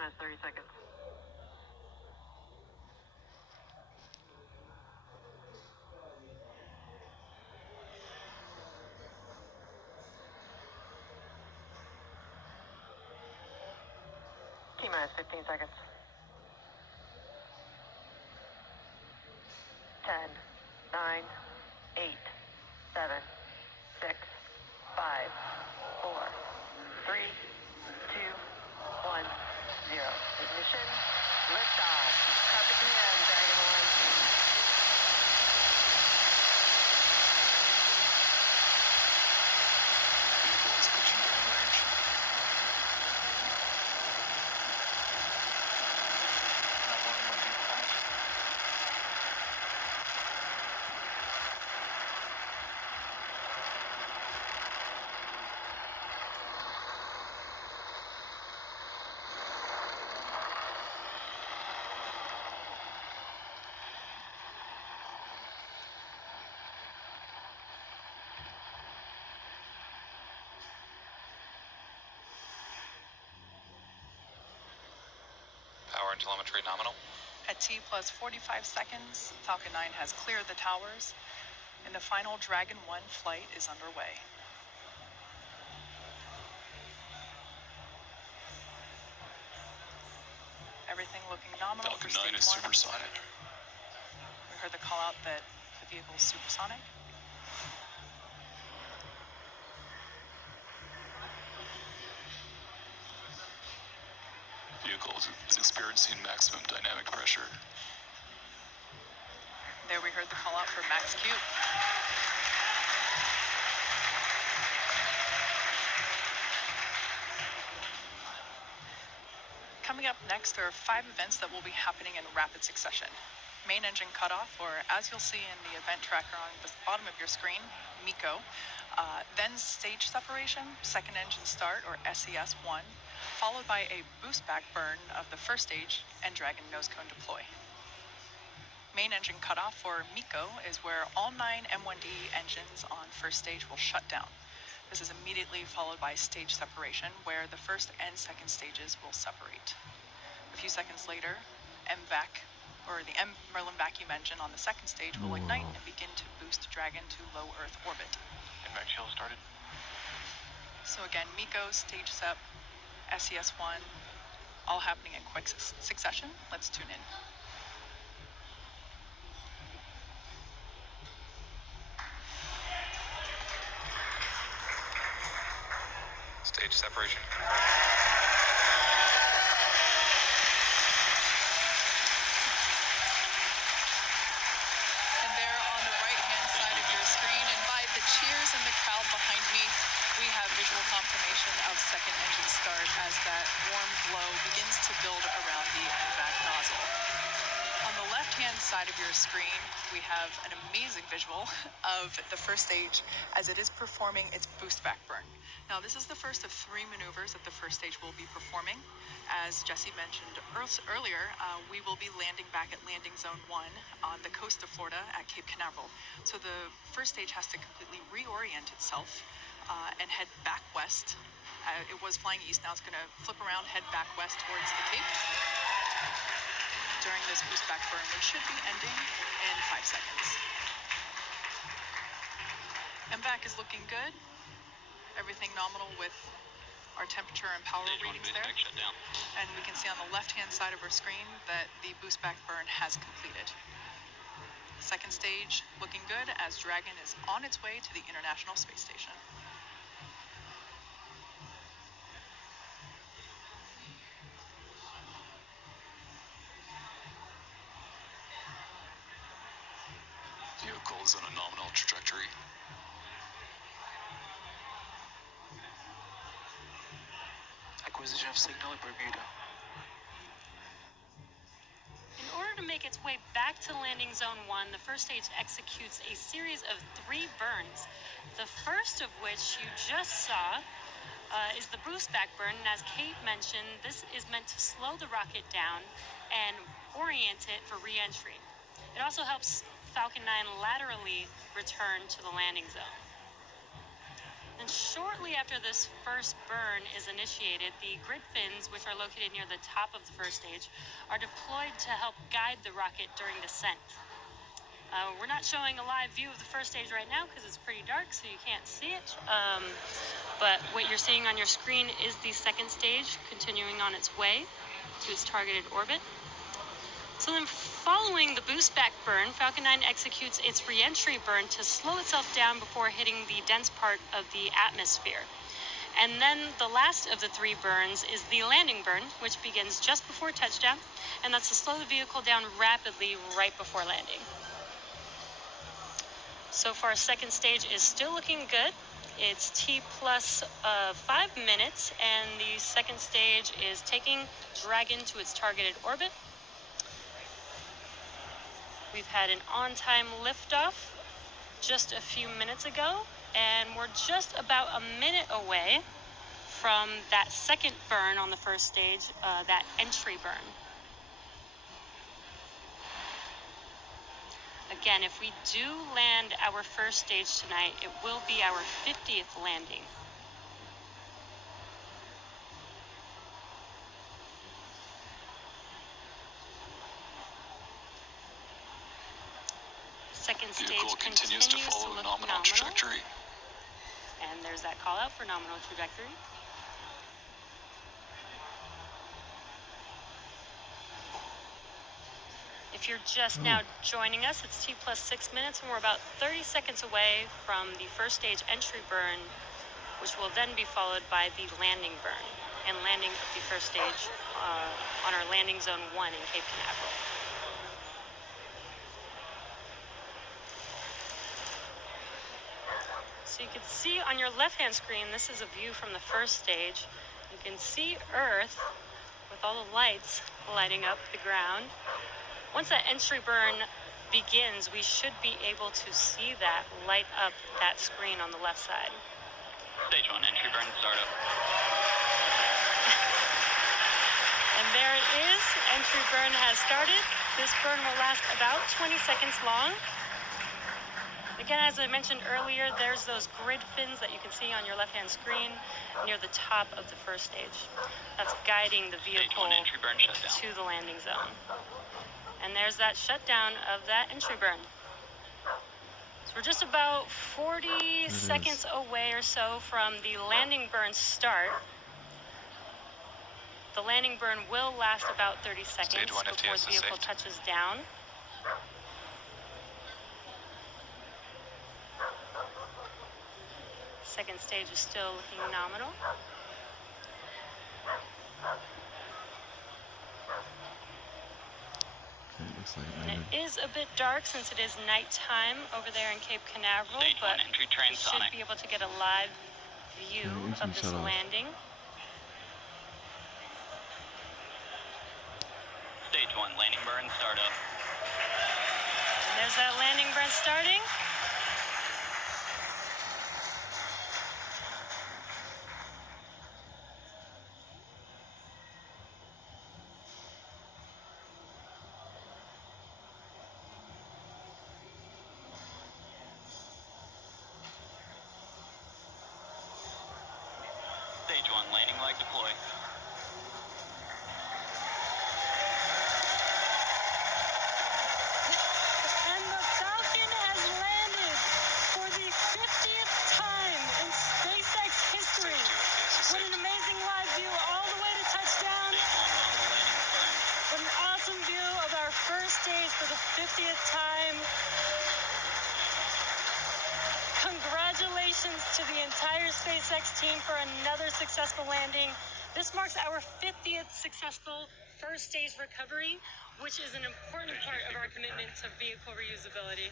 minus 30 seconds. T minus 15 seconds. 10, 9, 8, 7, 6, 5, 4, 3, 2, 1, 0. Ignition. Liftoff. Traffic PM, Dragon 1. Vehicle is pitching downrange. Not one more deep climb. Power and telemetry nominal. At T plus 45 seconds, Falcon 9 has cleared the towers, and the final Dragon 1 flight is underway. Everything looking nominal for Falcon 9 stage is 1. supersonic. We heard the call out that the vehicle is supersonic. Vehicle is experiencing maximum dynamic pressure. There we heard the call out for max Q. Coming up next, there are 5 events that will be happening in rapid succession. Main engine cutoff, or as you'll see in the event tracker on the bottom of your screen, MECO. Then stage separation, second engine start, or SES1, followed by a boost back burn of the first stage and Dragon nose cone deploy. Main engine cutoff, or MECO, is where all 9 M1D engines on first stage will shut down. This is immediately followed by stage separation, where the first and second stages will separate. A few seconds later, MVAC, or the M Merlin vacuum engine on the second stage, will ignite and begin to boost Dragon to low Earth orbit. MVAC shield started. So again, MECO, stage sep, SES1, all happening in quick succession. Let's tune in. Stage separation. And there on the right-hand side of your screen, and by the cheers and the crowd behind me, we have visual confirmation of second engine start as that warm glow begins to build around the MVAC nozzle. On the left-hand side of your screen, we have an amazing visual of the first stage as it is performing its boost back burn. Now, this is the first of 3 maneuvers that the first stage will be performing. As Jesse mentioned earlier, we will be landing back at landing zone 1 on the coast of Florida at Cape Canaveral. So the first stage has to completely reorient itself and head back west. It was flying east, now it's going to flip around, head back west towards the Cape during this boost back burn, which should be ending in 5 seconds. MVAC is looking good. Everything nominal with our temperature and power readings there. And we can see on the left-hand side of our screen that the boost back burn has completed. Second stage looking good as Dragon is on its way to the International Space Station. Vehicle is on a nominal trajectory. Acquisition of signal at Bermuda. In order to make its way back to landing zone 1, the first stage executes a series of 3 burns. The first of which you just saw is the boost back burn, and as Kate mentioned, this is meant to slow the rocket down and orient it for re-entry. It also helps Falcon 9 laterally return to the landing zone. Then shortly after this first burn is initiated, the grid fins, which are located near the top of the first stage, are deployed to help guide the rocket during descent. We're not showing a live view of the first stage right now because it's pretty dark, so you can't see it. But what you're seeing on your screen is the second stage continuing on its way to its targeted orbit. So then following the boost back burn, Falcon 9 executes its re-entry burn to slow itself down before hitting the dense part of the atmosphere. And then the last of the three burns is the landing burn, which begins just before touchdown, and that's to slow the vehicle down rapidly right before landing. So far, second stage is still looking good. It's T plus 5 minutes, and the second stage is taking Dragon to its targeted orbit. We've had an on-time liftoff just a few minutes ago, and we're just about a minute away from that second burn on the first stage, that entry burn. Again, if we do land our first stage tonight, it will be our 50th landing. Second stage Vehicle continues to follow look nominal trajectory. And there's that call out for nominal trajectory. If you're just now joining us, it's T plus 6 minutes, and we're about 30 seconds away from the first stage entry burn, which will then be followed by the landing burn and landing of the first stage on our landing zone 1 in Cape Canaveral. So you can see on your left-hand screen, this is a view from the first stage. You can see Earth with all the lights lighting up the ground. Once that entry burn begins, we should be able to see that light up that screen on the left side. Stage 1 entry burn startup. And there it is. Entry burn has started. This burn will last about 20 seconds long. Again, as I mentioned earlier, there's those grid fins that you can see on your left-hand screen near the top of the first stage. That's guiding the vehicle to the landing zone. And there's that shutdown of that entry burn. So we're just about 40 seconds away or so from the landing burn start. The landing burn will last about 30 seconds before the vehicle touches down. Second stage is still looking nominal. And it is a bit dark since it is nighttime over there in Cape Canaveral, but you should be able to get a live view of this landing. Stage 1 landing burn startup. And there's that landing burn starting. Stage 1 landing leg deploy. And the Falcon has landed for the 50th time in SpaceX history. What an amazing live view all the way to touchdown. What an awesome view of our first stage for the 50th time. Congratulations to the entire SpaceX team for another successful landing. This marks our 50th successful first stage recovery, which is an important part of our commitment to vehicle reusability.